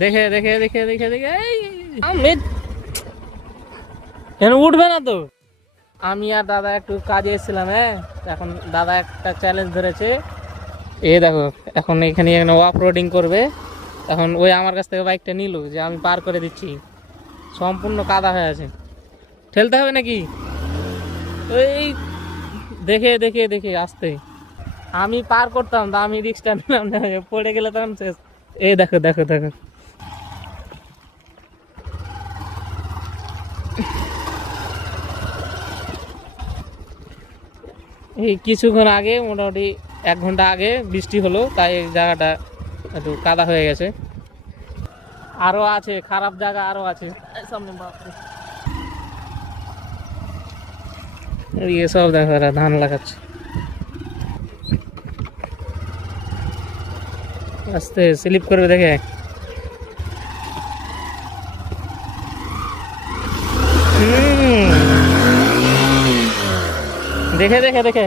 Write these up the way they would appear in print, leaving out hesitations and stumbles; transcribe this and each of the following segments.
দেখে দেখে দেখে দেখে দেখে উঠবে না তো। আমি আর দাদা একটু কাজে এসেছিলাম, হ্যাঁ। এখন দাদা একটা চ্যালেঞ্জ ধরেছে, এ দেখো এখন এখানে অফ রোডিং করবে। এখন ওই আমার কাছ থেকে বাইকটা নিল যে আমি পার করে দিচ্ছি, সম্পূর্ণ কাদা হয়ে আছে। ঠেলতে হবে নাকি? ওই দেখে দেখে দেখে আসতে আমি পার করতাম, তা আমি রিক্সটা নিলাম না, পড়ে গেলে তখন শেষ। এই দেখো দেখো দেখো, এই কিছুক্ষণ আগে মোটামুটি 1 ঘন্টা আগে বৃষ্টি হলো, তাই এই জায়গাটা একটু কাদা হয়ে গেছে। আরো আছে খারাপ জায়গা, আরো আছে সামনে। বাপরে, সব দেখো এরা ধান লাগাচ্ছে। আস্তে স্লিপ করবে দেখে। দেখে দেখে দেখে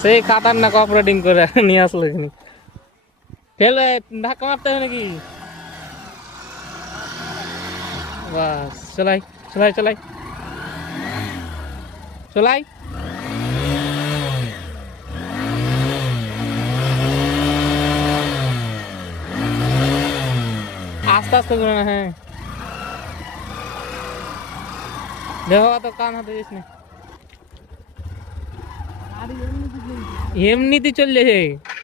সেই খাতারনাক অপারেটিং করে নিয়ে আসলো এখানে। ফেলে ধাক্কা মারতে হবে নাকি? বাস, চলাই চলাই চলাই চলাই। আস্তে আস্তে করে না, হ্যাঁ। দেখো তো কান হাতে দিস না, এমনিতে চললে